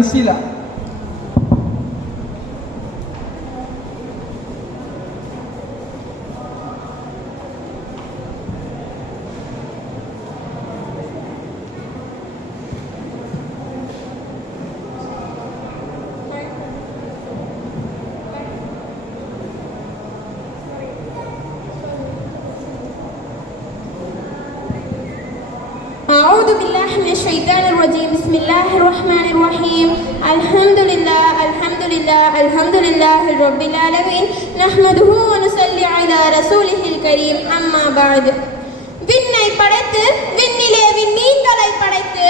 வினாக்களின் சில. أعوذ بالله من الشيطان الرجيم. بسم الله الرحمن الرحيم. الحمد لله رب العالمين نحمده ونصلي على رسوله الكريم أما بعد. விண்ணை படைத்து விண்ணிலே விண்மீன்களை படைத்து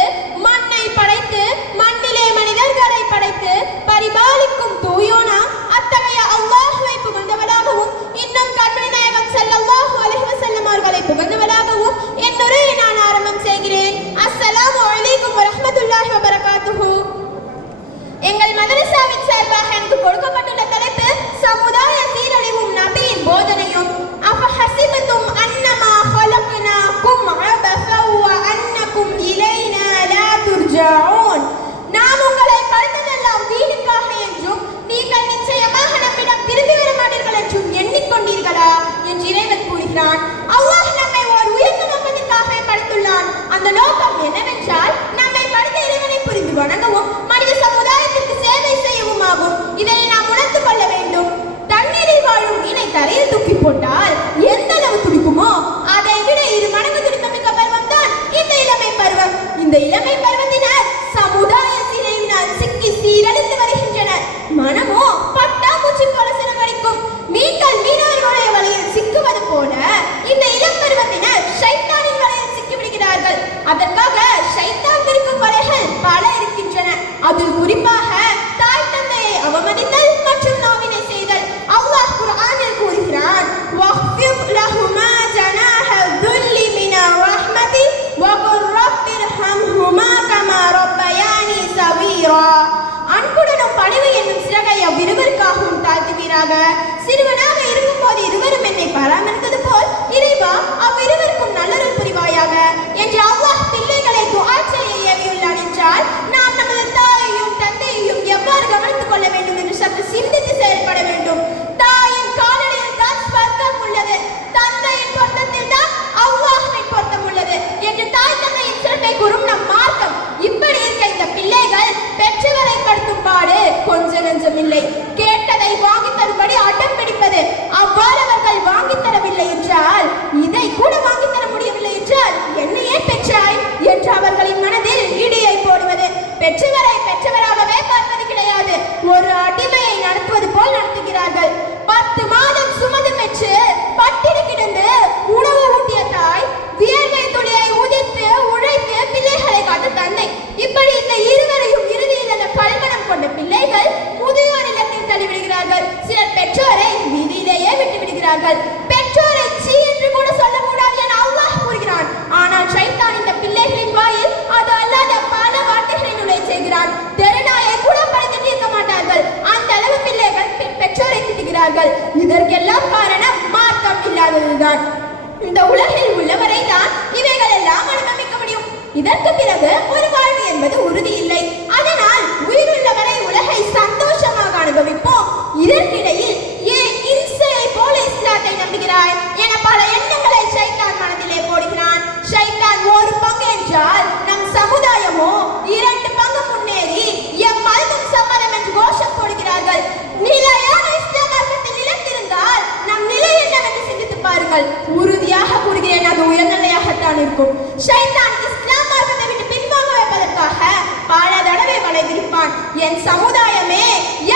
மண்ணை படைத்து மண்ணிலே மனிதர்களை படைத்து பரிபாலிக்கும் தூயோனா அத்தகைய அல்லாஹ்வை புகழ்ந்தவளாகவும் இன்னும் கண்மணி நாயகம் ஸல்லல்லாஹு அலைஹி வஸல்லம் அவர்களை புகழ்ந்தவளாகவும் என் உரையை நான் ஆரம்பம் செய்கிறேன். அஸ்ஸலாமு அலைக்கும் வரஹ்மத்துல்லாஹி வபரகாத்துஹு. எங்கள் மதரசாவின் சார்பாக எனக்கு கொடுக்கப்பட்டுள்ள தலைப்பு சமுதாய சீரழிவும் நபியின் போதனையும். அஃபஹஸிபதும் அன்னமா خلقناكم عبثا وأنكم إلينا لا ترجعون. நாம் உங்களை படைத்ததெல்லாம் வீணுக்காக என்றும் நீங்கள் நிச்சயமாக நம்மிடம் திரும்பி வர மாட்டீர்கள் என்றும் எண்ணிக்கொண்டீர்களா என்று இறைவன் கூறுகிறான். அல்லாஹ் நம்மை ஒரு உயர்ந்த நோக்கத்திற்காக படைத்துள்ளான். அந்த நோக்கம் என்னவென்றால் நம்மை படைத்த இறைவனை புரிந்து வணங்கவும் மனித சமுதாயத்திற்கு சேவை செய்யவும் ஆகும். இதனை நாம் உணர்ந்து கொள்ள வேண்டும். தண்ணீரில் வாழும் மீனை தரையில் தூக்கி போட்டால் எந்த அளவு துடிக்குமோ அதை விட 2 மடங்கு துடிப்புமிக்க பருவம் தான் இந்த இளமை பருவம். இந்த இளமை பருவத்தினர் சமுதாய சீரழிவினால் சிக்கி சீரழித்து வருகின்றனர். மனமோ பட்டாம்பூச்சி போல சிறகடிக்கும். மீன்கள் மீனவர்களுடைய வலையில் சிக்குவது போல இந்த இளம் பருவத்தினர் ஷைத்தானின் வலையில் சிக்கி விடுகிறார்கள். அதற்காக ஷைத்தான் விரிக்கும் வலைகள் பல இருக்கின்றன. அதில் குறிப்பாக தாய் தந்தையை அவமதித்தல் மற்றும் நோவினை செய்தல். அல்லாஹ் குர்ஆனில் கூறுகிறான், வஹ்ஃபித் லஹுமா ஜனாஹ துல்லி மினர் ரஹ்மதி வகுல் ரப்பிர்ஹம்ஹுமா கமா ரப்பயானி ஸகீரா. அன்புடனும் பணிவு என்னும் சிறகை அவ்விருவருக்காகவும் தாழ்த்துவீராக. சிறுவனாக இருக்கும்போது இருவரும் என்னை பராமரித்தது போல் இறைவா அவ்விருவருக்கும் நல்லருள் புரிவாயாக என்று அல்லாஹ் பிள்ளைகளை துஆ செய்ய ஏவியுள்ளான் என்றால் நாம் நமது தாயையும் தந்தையையும் எவ்வாறு கவனித்துக் கொள்ள வேண்டும் என்று சற்று சிந்தித்து செயல்பட வேண்டும். தாயின் காலடியில் தான் ஸ்வர்க்கம் உள்ளது, தந்தையின் பொருத்தத்தில் தான் அல்லாஹ்வின் பொருத்தம் உள்ளது என்று தாய் தந்தையின் சிறப்பை கூறும் நம் மார்க்கம். இப்படி இருக்க இந்த பிள்ளைகள் பெற்றவரை படுத்தும் பாடு கொஞ்ச நெஞ்சமில்லை. கேட்டதை வாங்கி தரும்படி அடம் பிடிப்பது. அவ்வாறு அவர்கள் வாங்கி தரவில்லை என்றால், இதை கூட வாங்கி தர முடியவில்லை என்றால் என்னையே பெற்றாய் என்று அவர்களின் மனதில் இடியை போடுவது. பெற்றவரை பெற்றவராகவே பார்ப்பது கிடையாது. ஒரு அடிமையை நடத்துவது போல் நடத்துகிறார்கள். 10 மாதம் சுமந்து பெற்று பட்டினி கிடந்து உணவு ஊட்டிய தாய், வியர்வை துளியை உதித்து உழைத்து பிள்ளைகளை காத்த தந்தை, இப்படி இந்த இருவரையும் இறுதியில் அந்த கல்மனம் கொண்ட பிள்ளைகள் முதியோர் இல்லத்தில் தள்ளிவிடுகிறார்கள். சிலர் பெற்றோரை வீதியிலேயே விட்டு விடுகிறார்கள். பெற்றோரை சீ என்று கூட சொல்ல முடியாது என அல்லாஹ் கூறுகிறான். ஆனால் ஷைத்தான் இந்த பிள்ளைகளின் வாயில் அது அல்லாத பல வார்த்தைகளை நுழைய செய்கிறான். தெருநாயை கூட படித்து தீர்க்க மாட்டார்கள். அந்த அளவு பிள்ளைகள் பெற்றோரை திட்டுகிறார்கள். இதற்கெல்லாம் காரணம் மார்க்கம் இல்லாததுதான். இந்த உலகில் உள்ளவரை தான் இவைகள் எல்லாம் அனுபவிக்க முடியும். இதற்கு பிறகு ஒரு வாழ்வு என்பது உறுதி இல்லை. அதனால் உயிருள்ளவரை உலகை சந்தோஷமாக அனுபவிப்போம். இதற்கிடையில் ஏன் இன்சையை போல இஸ்லாத்தை நம்புகிறாய் என பல எண்ணங்களை ஷைத்தான் மனதிலே போடுகிறான். ஷைத்தான் ஒரு பங்கு என்றால் நம் சமுதாயமோ 2 பங்கு முன்னேறி எம் மதமும் சம்மதம் என்று கோஷம் போடுகிறார்கள். நிலையான இஸ்லாம் மார்க்கத்தில் நிலைத்திருந்தால் நம் நிலை என்னவென்று சிந்தித்து பாருங்கள். உறுதியாக கூறுகிறேன், அது உயர்நிலையாகத்தான் இருக்கும். ஷைத்தான் இஸ்லாம் மார்க்கத்தை விட்டு பின்வாங்க வைப்பதற்காக பல தடவை வலை விரிப்பான். என் சமுதாயமே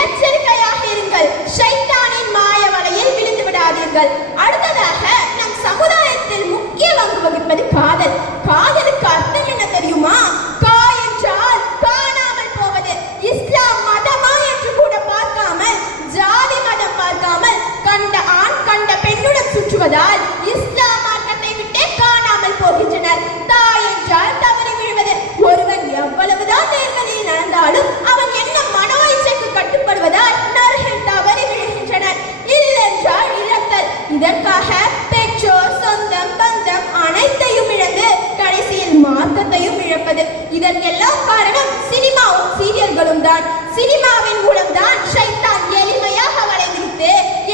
எச்சரிக்கையாக இருங்கள், ஷைத்தானின் மாய வலையில் விழுந்து விடாதீர்கள். அடுத்ததாக நம் சமுதாயத்தில் முக்கிய பங்கு வகிப்பது காதல். காதலுக்கு அர்த்தம் என்ன தெரியுமா? கா என்றால் காணாமல் போவது. இஸ்லாம் மதமா என்று கூட பார்க்காமல், ஜாதி மதம் பார்க்காமல் கண்ட ஆண் கண்ட பெண்ணுடன் சுற்றுவதால் இஸ்லாம் மார்க்கத்தை விட்டே காணாமல் போகின்றனர். தாய் என்றால் தவறி விழுவது. ஒருவன் எவ்வளவுதான் நேர்வழியில் நடந்தாலும் அவன் என்ன மனோ இச்சைக்கு கட்டுப்படுவதால் நரகில் தவறி விழுகின்றனர். இல்லென்றால் இழத்தல். உறவுதான். சினிமாவின் மூலம்தான் ஷைத்தான் எளிமையாக வளைவித்து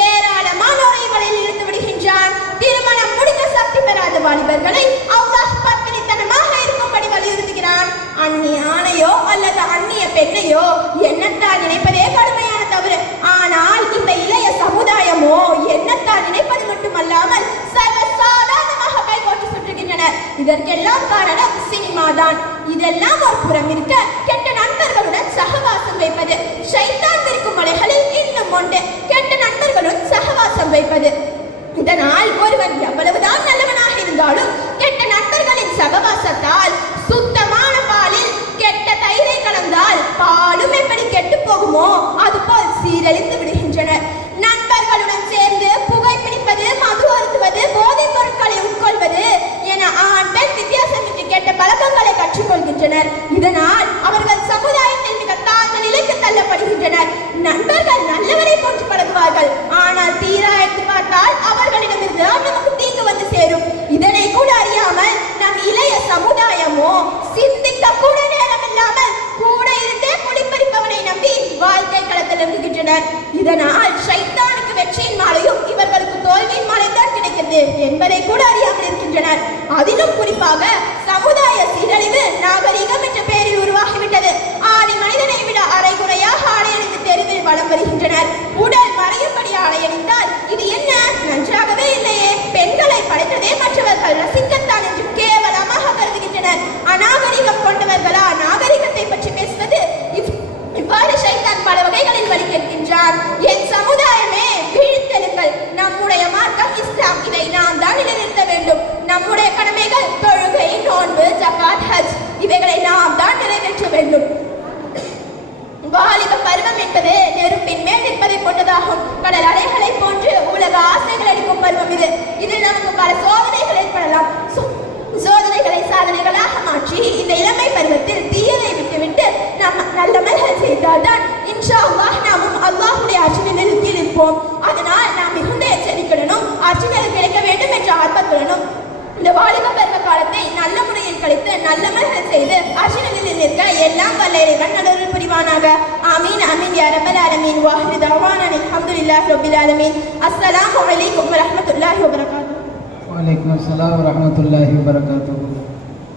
ஏராளமானோரை வலையில் இழுத்து விடுகின்றான். திருமணம் முடிக்க சக்தி பெறாத வாலிபர்களை அல்லாஹ் பட்டினித்தனமாக இருக்கும்படி வலியுறுத்துகிறான். அந்நிய ஆணையோ அல்லது அந்நிய பெண்ணையோ எண்ணத்தால் நினைப்பதே கடுமையான தவறு. ஆனால் இந்த இளைய சமுதாயமோ எண்ணத்தால் நினைப்பது மட்டுமல்லாமல் சர்வசாதாரணமாக கைகோட்டு சுற்றுகின்றனர். இதற்கெல்லாம் காரணம் சினிமா தான். இதெல்லாம் ஒரு புறம் இருக்க, கெட்ட நண்பர்களுடன் சகவாசம் வைப்பது ஷைத்தான் விரிக்கும் வலைகளில் இன்னும் ஒன்று, கெட்ட நண்பர்களுடன் சகவாசம் வைப்பது. இதனால் ஒருவன் எவ்வளவுதான் நல்லவனாக இருந்தாலும் கெட்ட நண்பர்களின் சகவாசத்தால் சுத்தமான பாலில் கெட்ட தயிரை கலந்தால் பாலும் எப்படி கெட்டு போகுமோ அதுபோல் சீரழிந்து விடுகின்றனர். நண்பர்களுடன் சேர்ந்து புகைப்பிடிப்பது, மது அருந்துவது, போதைப் பொருட்களை உட்கொள்வது என ஆண் பெண் வித்தியாசமின்றி கெட்ட பழக்கங்களை கற்றுக்கொள்கின்றனர். இதனால் அவர்கள் சமுதாயத்தில் மிக தாழ்ந்த நிலைக்கு தள்ளப்படுகின்றனர். நண்பர்கள் நல்லவரை போன்று பழகுவார்கள், ஆனால் தீரா எடுத்து பார்த்தால் அவர்களிடமிருந்து நமக்கு தீங்கு வந்து சேரும். இதனை கூட அறியாமல் நம் இளைய சமுதாயமோ சிந்திக்க கூட நேரம் இல்லாமல் கூட இருந்தே குடிப்பறிப்பவனை நம்பி வாழ்க்கை களத்தில் இறங்குகின்றனர். இதனால் ஷைத்தானுக்கு வெற்றியின் மாலையும் இவர்களுக்கு தோல்வியின் மாலை தான் கிடைக்கிறது என்பதை கூட அறியாமல் இருக்கின்றனர். அதிலும் குறிப்பாக சமுதாய சீரழிவு நாகரிகம் என்ற பெயரில் உருவாகிவிட்டது. ஆடி மனிதனை விட அரைகுறையாக ஆடை அணிந்து தெருவில் வலம் வருகின்றனர். உடல் மறையும்படி ஆடை அணிந்தால் இது என்ன, நன்றாகவே இல்லையே, பெண்களை படைத்ததே மற்றவர்கள் ரசிக்கத்தான் என்று கேவலமாக கருதுகின்றனர். அநாகரிகம் கொண்டவர்களா நாகரிகத்தை பற்றி பேசுவது? இவ்வாறு ஷைத்தான் பல வகைகளில் வழி கேட்கின்றான். என் சமுதாயமே விழித்தெழுங்கள், நம்முடைய மார்க்கம் இஸ்லாம், இதை நாம் தான் நிலைநிறுத்த வேண்டும். நம்முடைய கடமைகள் தொழுகை, நோன்பு, ஜகாத், ஹஜ் இவைகளை நாம் தான் நிறைவேற்ற வேண்டும். வாலிப பருவம் என்பது நெருப்பின் மேல் நிற்பதை கொண்டதாகும். கடல் அலைகளை போன்று உலக ஆசைகள் அளிக்கும் பருவம் இது. இதில் நமக்கு பல சோதனைகள் ஏற்படலாம். சோதனைகளை சாதனைகளாக மாற்றி இந்த இளமை பருவத்தில் தீயதை விட்டுவிட்டு நாம் நல்லமல்கள் செய்தால்தான் இன்ஷா அல்லாஹ் நாமும் அல்லாஹுடைய அர்ச்சனையில் இருப்போம். அதனால் நாம் மிகுந்த எச்சரிக்கையுடனும் அர்ச்சனைகள் கிடைக்க வேண்டும் என்ற ஆர்வத்துடனும் இந்த வாலிப பருவ காலத்தை நல்ல முறையில் கழித்து நல்லமல்கள் செய்து அர்ச்சனையில் நிற்க எல்லாம் வல்ல இறைவன் அருள் புரிவானாக. ஆமீன் ஆமீன் யா ரப்பல் ஆலமீன். வாஹிரு தஅவானா அல்ஹம்துலில்லாஹி ரப்பில் ஆலமீன். அஸ்ஸலாமு அலைக்கும் வரஹ்மத்துல்லாஹி வபரகாத்துஹு. வலைக்கும் அஸ்ஸலாம் வரஹ்மத்துல்லாஹி வபரகாத்துஹு.